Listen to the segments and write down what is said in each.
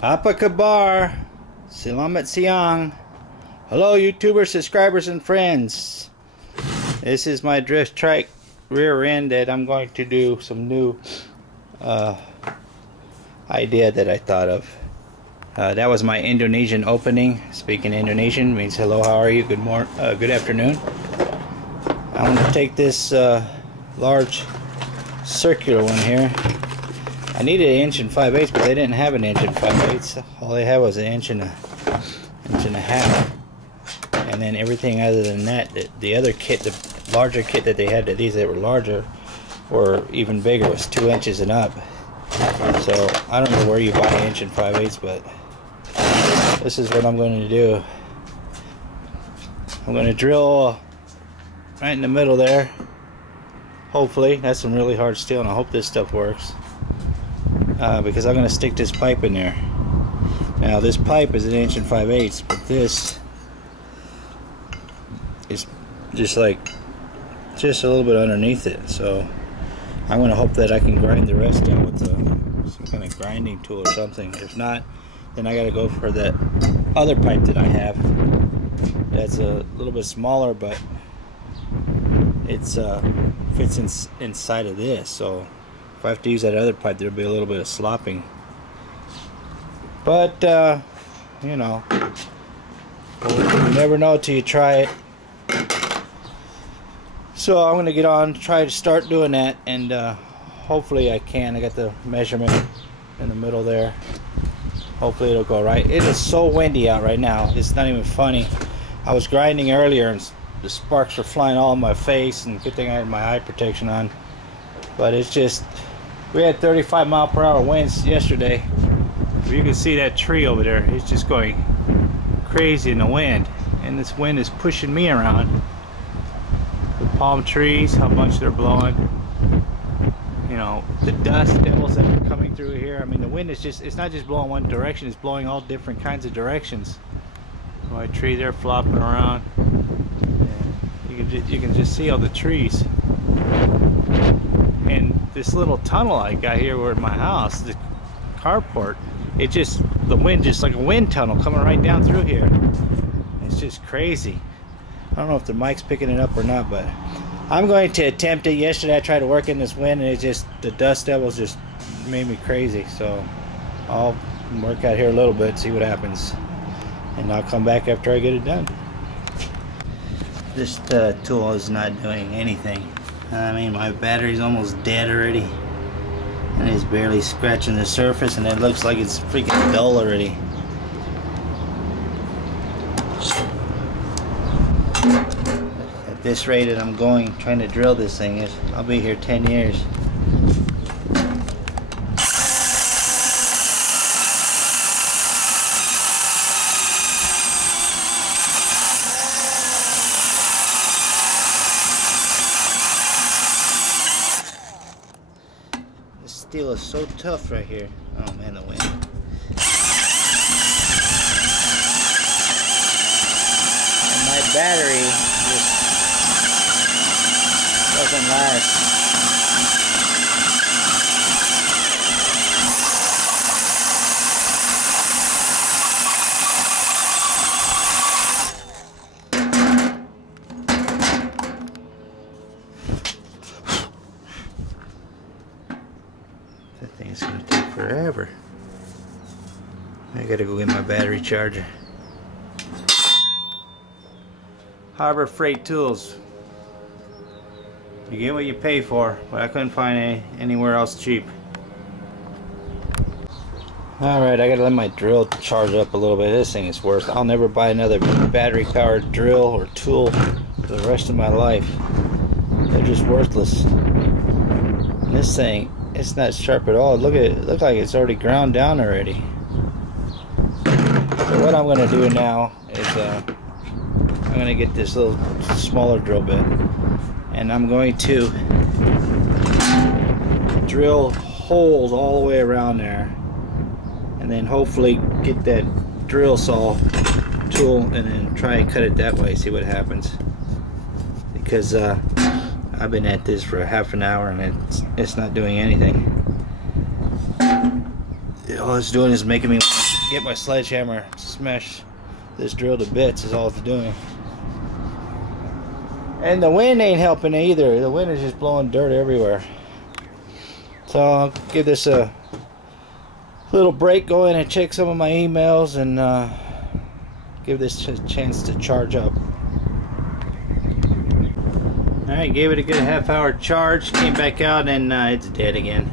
Apa kabar? Selamat siang. Hello YouTubers, subscribers, and friends. This is my drift trike rear end that I'm going to do some new idea that I thought of. That was my Indonesian opening. Speaking Indonesian means hello, how are you, good afternoon. I'm going to take this large circular one here. I needed an 1 5/8, but they didn't have an 1 5/8. All they had was an inch and a half. And then everything other than that, the other kit, the larger kit that they had, these that were larger or even bigger, was 2 inches and up. So I don't know where you buy an 1 5/8, but this is what I'm going to do. I'm going to drill right in the middle there. Hopefully, that's some really hard steel, and I hope this stuff works. Because I'm going to stick this pipe in there. Now this pipe is an 1 5/8, but this is just a little bit underneath it. So I'm going to hope that I can grind the rest down with some kind of grinding tool or something. If not, then I got to go for that other pipe that I have. That's a little bit smaller, but it's fits inside of this. So if I have to use that other pipe, there'll be a little bit of slopping. But you know, you never know till you try it. So I'm gonna get on, try to start doing that, and hopefully I can. I got the measurement in the middle there. Hopefully it'll go right. It is so windy out right now, it's not even funny. I was grinding earlier and the sparks were flying all in my face, and good thing I had my eye protection on. But it's just, we had 35-mile-per-hour winds yesterday. You can see that tree over there. It's just going crazy in the wind, and this wind is pushing me around. The palm trees, how much they're blowing. You know, the dust devils that are coming through here. I mean, the wind is just, it's not just blowing one direction, it's blowing all different kinds of directions. My tree there flopping around. You can just see all the trees. And this little tunnel I got here where my house, the carport, it just, the wind, just like a wind tunnel coming right down through here. It's just crazy. I don't know if the mic's picking it up or not, but I'm going to attempt it. Yesterday I tried to work in this wind, and it just, the dust devils just made me crazy. So I'll work out here a little bit, see what happens, and I'll come back after I get it done. This tool is not doing anything. I mean, my battery's almost dead already, and it's barely scratching the surface, and it looks like it's freaking dull already. At this rate that I'm going, trying to drill this thing, I'll be here 10 years. Steel is so tough right here. Oh man, the wind. And my battery just doesn't last. That thing's gonna take forever. I gotta go get my battery charger. Harbor Freight Tools. You get what you pay for, but I couldn't find anywhere else cheap. Alright, I gotta let my drill charge up a little bit. This thing is worse. I'll never buy another battery powered drill or tool for the rest of my life. They're just worthless. And this thing, it's not sharp at all. Look at it. It looks like it's already ground down already. So what I'm going to do now is I'm going to get this little smaller drill bit, and I'm going to drill holes all the way around there, and then hopefully get that drill saw tool and then try and cut it that way, see what happens. Because I've been at this for half an hour and it's not doing anything. All it's doing is making me get my sledgehammer, smash this drill to bits is all it's doing. And the wind ain't helping either. The wind is just blowing dirt everywhere. So I'll give this a little break, go in and check some of my emails, and give this a chance to charge up. Alright, gave it a good half-hour charge, came back out, and it's dead again.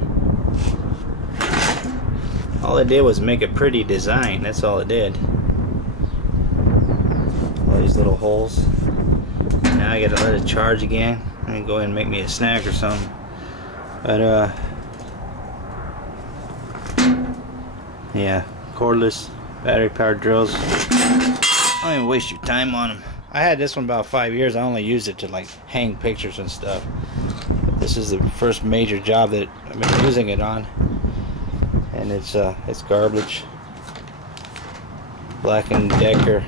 All it did was make a pretty design, that's all it did. All these little holes. Now I gotta let it charge again and go in and make me a snack or something. But yeah, cordless battery powered drills. Don't even waste your time on them. I had this one about 5 years. I only used it to like hang pictures and stuff. But this is the first major job that I've been using it on, and it's garbage. Black & Decker.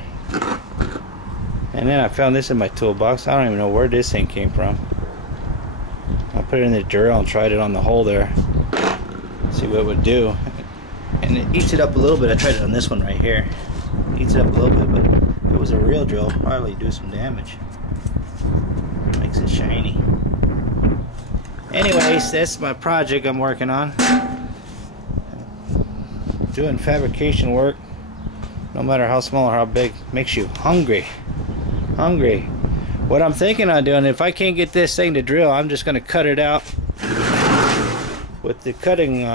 And then I found this in my toolbox. I don't even know where this thing came from. I put it in the drill and tried it on the hole there. See what it would do. And it eats it up a little bit. I tried it on this one right here. It eats it up a little bit, but if it was a real drill, it'd probably do some damage. It makes it shiny. Anyways, that's my project I'm working on. Doing fabrication work, no matter how small or how big, makes you hungry. What I'm thinking on doing, if I can't get this thing to drill, I'm just going to cut it out with the cutting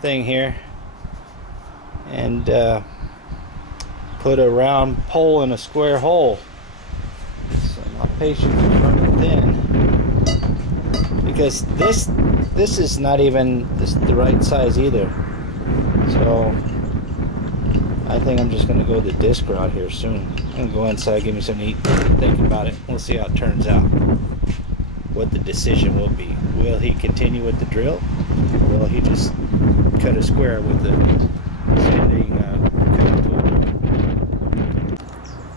thing here, and put a round pole in a square hole. So my patience is running thin, because this is not even the right size either. So I think I'm just going to go the disc route here soon. I'm going to go inside, give me something to eat, think about it. We'll see how it turns out. What the decision will be. Will he continue with the drill? Or will he just cut a square with the sanding cutting tool?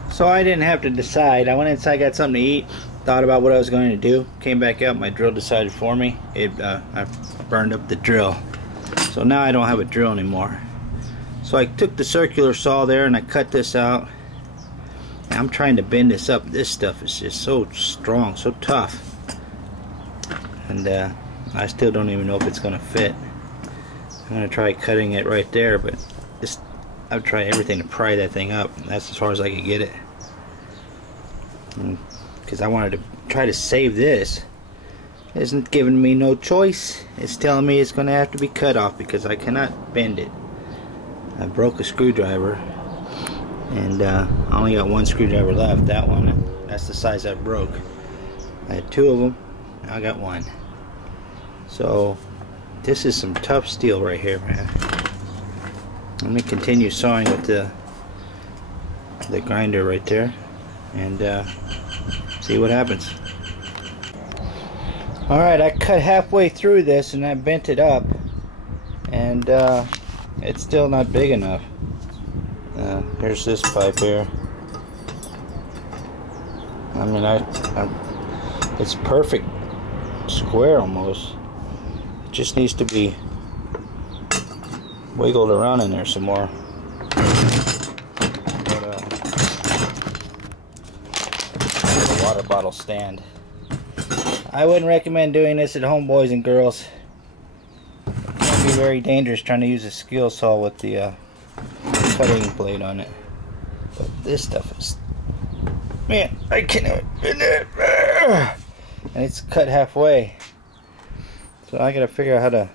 So I didn't have to decide. I went inside, got something to eat, thought about what I was going to do, came back out, my drill decided for me. I burned up the drill. So now I don't have a drill anymore. So I took the circular saw there and I cut this out. I'm trying to bend this up. This stuff is just so strong, so tough. And I still don't even know if it's going to fit. I'm going to try cutting it right there, but I've tried everything to pry that thing up. That's as far as I could get it. Because I wanted to try to save this. It isn't giving me no choice. It's telling me it's going to have to be cut off because I cannot bend it. I broke a screwdriver, and I only got one screwdriver left, that one. That's the size I broke. I had two of them, now I got one. So this is some tough steel right here, man. Let me continue sawing with the grinder right there, and see what happens. Alright, I cut halfway through this and I bent it up, and it's still not big enough. Here's this pipe here. I mean, it's perfect square almost. It just needs to be wiggled around in there some more. But, a water bottle stand. I wouldn't recommend doing this at home, boys and girls. It can be very dangerous trying to use a skill saw with the cutting blade on it. But this stuff is, man, I can't, and it's cut halfway. So I gotta figure out how to,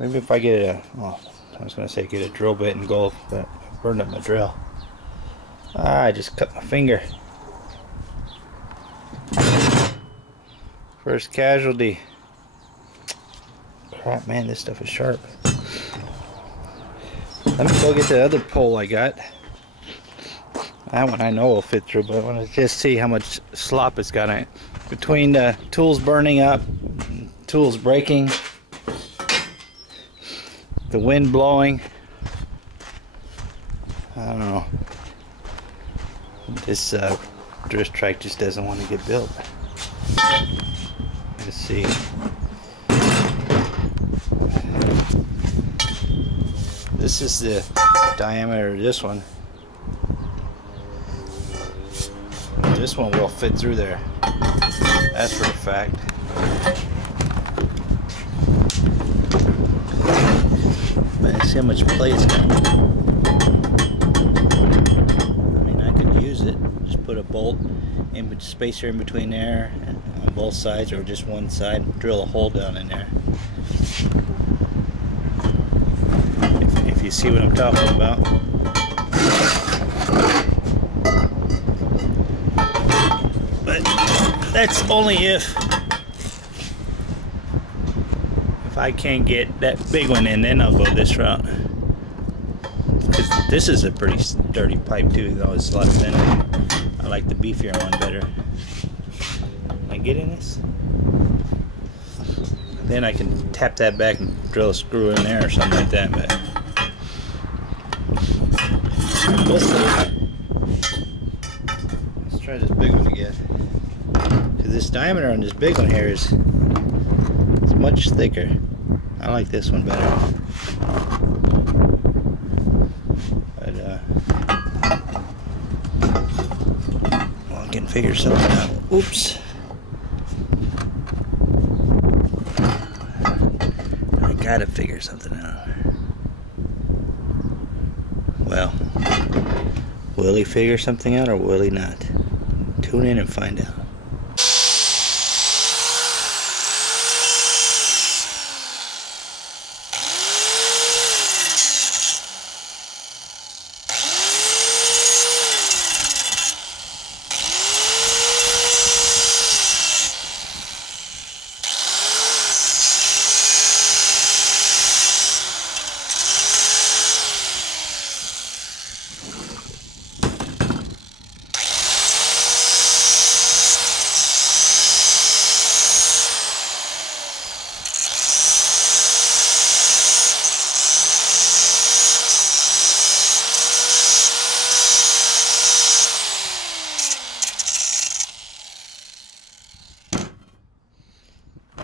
maybe if I get I was gonna say get a drill bit and go, but I burned up my drill. I just cut my finger. First casualty. Crap, man, this stuff is sharp. Let me go get the other pole I got. That one I know will fit through, but I want to just see how much slop it's got in it. Between the tools burning up, tools breaking, the wind blowing, I don't know. This Trike just doesn't want to get built. Let's see. This is the diameter of this one. This one will fit through there. That's for a fact. But see how much play it's got. I mean, I could use it. Just put a bolt in spacer in between there on both sides, or just one side. Drill a hole down in there. If you see what I'm talking about. But that's only if I can't get that big one in, then I'll go this route. Because this is a pretty sturdy pipe too, though it's a lot thinner. I like the beefier one better. Am I getting this? Then I can tap that back and drill a screw in there or something like that. But let's try this big one again. Because this diameter on this big one here is much thicker. I like this one better. But well, I can figure something out. Oops. I gotta figure something out. Well, will he figure something out or will he not? Tune in and find out.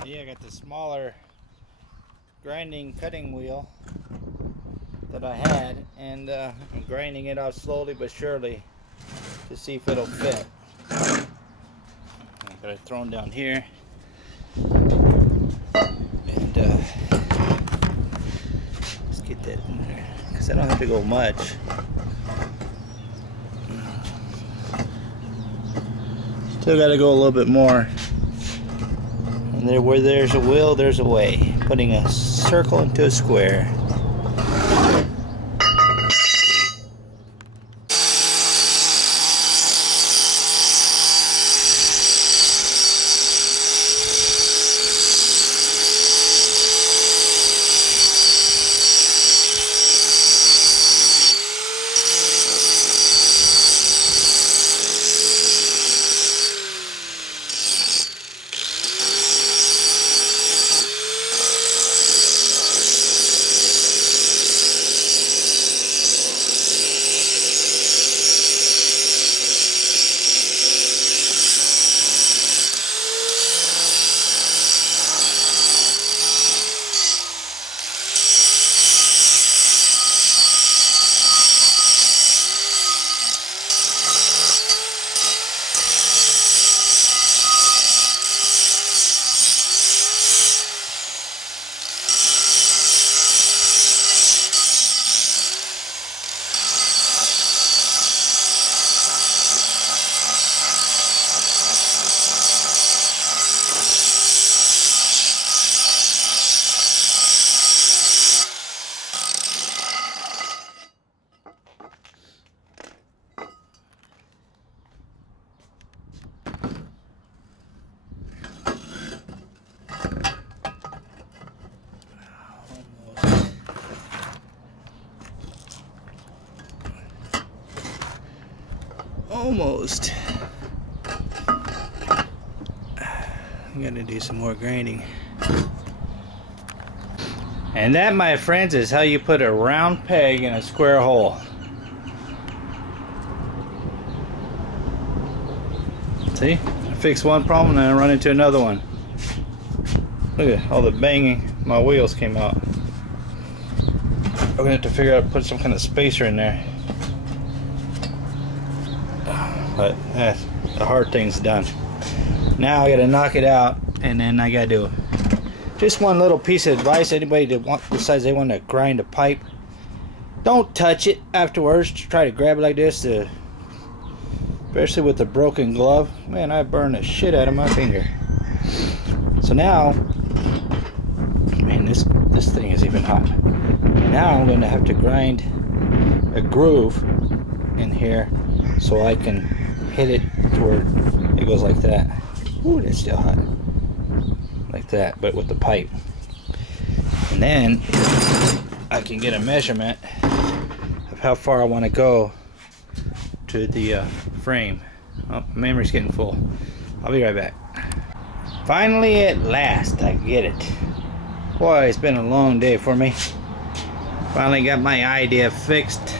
Yeah, I got the smaller grinding cutting wheel that I had, and I'm grinding it out slowly but surely to see if it'll fit. I got it thrown down here, and let's get that in there because I don't have to go much. Still got to go a little bit more. And there, where there's a will, there's a way. Putting a circle into a square. Almost. I'm gonna do some more grinding. And that, my friends, is how you put a round peg in a square hole. See? I fixed one problem and I run into another one. Look at all the banging. My wheels came out. gonna have to figure out, put some kind of spacer in there. But the hard thing's done. Now I gotta knock it out, and then I gotta do just one little piece of advice. Anybody that decides they want to grind a pipe, don't touch it afterwards. Try to grab it like this, especially with the broken glove. Man, I burned the shit out of my finger. So now, man, this thing is even hot. Now I'm going to have to grind a groove in here so I can hit it to where it goes like that. Ooh, that's still hot. Like that, but with the pipe. And then I can get a measurement of how far I want to go to the frame. Oh, my memory's getting full. I'll be right back. Finally, at last, I get it. Boy, it's been a long day for me. Finally got my idea fixed.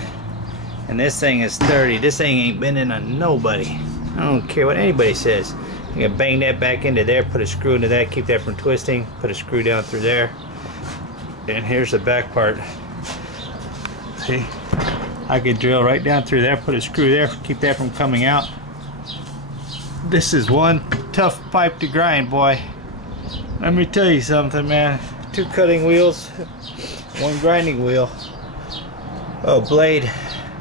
And this thing is sturdy. This thing ain't bending on nobody. I don't care what anybody says. You can bang that back into there, put a screw into that, keep that from twisting, put a screw down through there. And here's the back part. See? I could drill right down through there, put a screw there, keep that from coming out. This is one tough pipe to grind, boy. Let me tell you something, man. 2 cutting wheels, 1 grinding wheel. Oh, blade.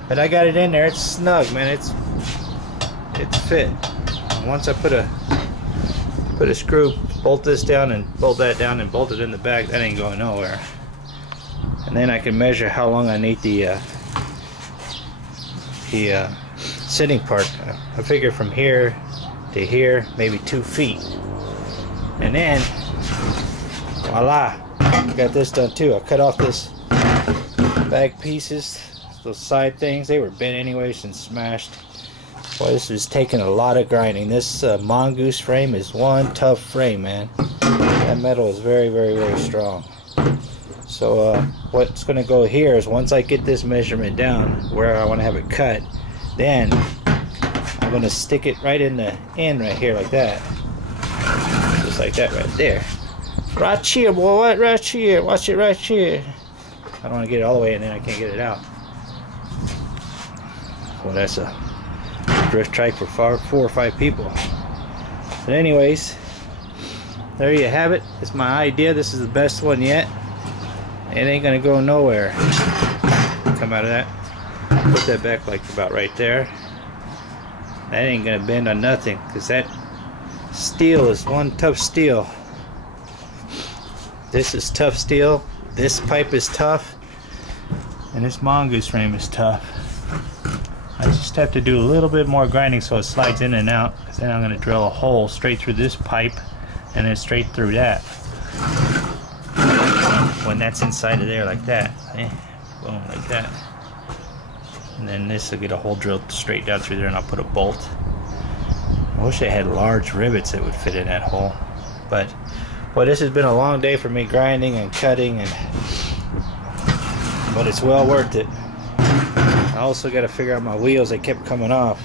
But I got it in there. It's snug, man. It's fit. And once I put a screw, bolt this down and bolt that down and bolt it in the back, that ain't going nowhere. And then I can measure how long I need the sitting part. I figure from here to here, maybe 2 feet. And then, voila, got this done too. I cut off this back pieces, those side things. They were bent anyways and smashed. Boy, this was taking a lot of grinding. This mongoose frame is one tough frame, man. That metal is very, very, very strong. So what's going to go here is once I get this measurement down where I want to have it cut, then I'm going to stick it right in the end right here like that. Just like that right there. Right here, boy. What? Right here. Watch it right here. I don't want to get it all the way in, then I can't get it out. Well, that's a drift trike for 4 or 5 people. But anyways, there you have it. It's my idea. This is the best one yet. It ain't gonna go nowhere. Come out of that. Put that back like about right there. That ain't gonna bend on nothing, because that steel is one tough steel. This is tough steel. This pipe is tough. And this mongoose frame is tough. I just have to do a little bit more grinding so it slides in and out, because then I'm going to drill a hole straight through this pipe and then straight through that. When that's inside of there like that, boom, like that. And then this will get a hole drilled straight down through there, and I'll put a bolt. I wish I had large rivets that would fit in that hole. But boy, this has been a long day for me, grinding and cutting, but it's well worth it. I also got to figure out my wheels. They kept coming off.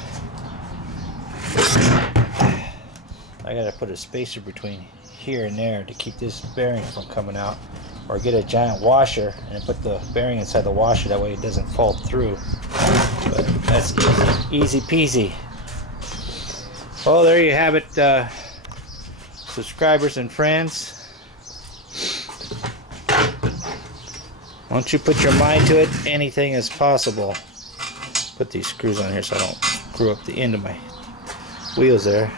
I got to put a spacer between here and there to keep this bearing from coming out, or get a giant washer and put the bearing inside the washer, that way it doesn't fall through. But that's easy peasy. Well, there you have it, subscribers and friends. Once you put your mind to it, anything is possible. Put these screws on here so I don't screw up the end of my wheels there.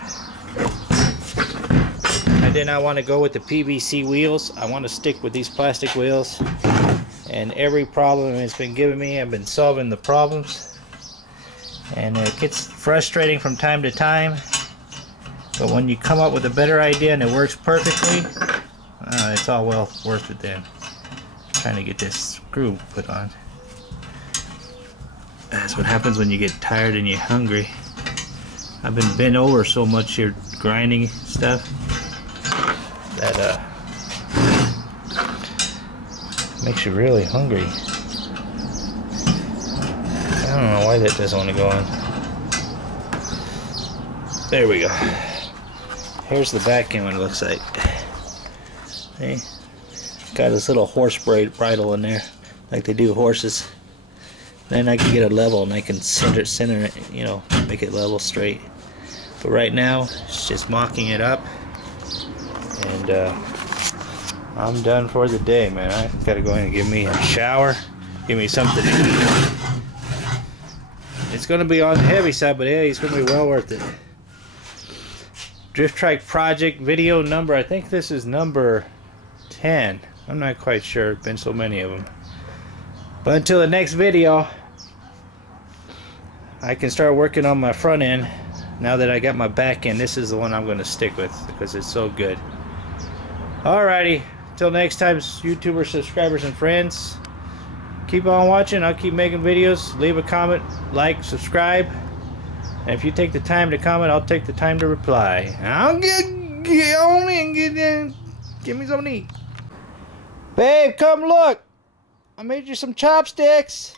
I did not want to go with the PVC wheels. I want to stick with these plastic wheels. And every problem it's been giving me, I've been solving the problems. And it gets frustrating from time to time. But when you come up with a better idea and it works perfectly, it's all well worth it then. Trying to get this screw put on. That's what happens when you get tired and you're hungry. I've been bent over so much here grinding stuff that makes you really hungry. I don't know why that doesn't want to go on. There we go. Here's the back end, what it looks like. See? Got this little horse bridle in there. like they do horses. Then I can get a level and I can center it, you know, make it level straight. But right now, it's just mocking it up. And I'm done for the day, man. I gotta go in and give me a shower, give me something to eat. It's gonna be on the heavy side, but hey, it's gonna be well worth it. Drift Trike project video number, I think this is number 10. I'm not quite sure, it's been so many of them. But until the next video, I can start working on my front end. Now that I got my back end, this is the one I'm going to stick with because it's so good. Alrighty, till next time, YouTubers, subscribers, and friends. Keep on watching. I'll keep making videos. Leave a comment, like, subscribe. And if you take the time to comment, I'll take the time to reply. I'll get on and give me something to eat. Babe, come look. I made you some chopsticks.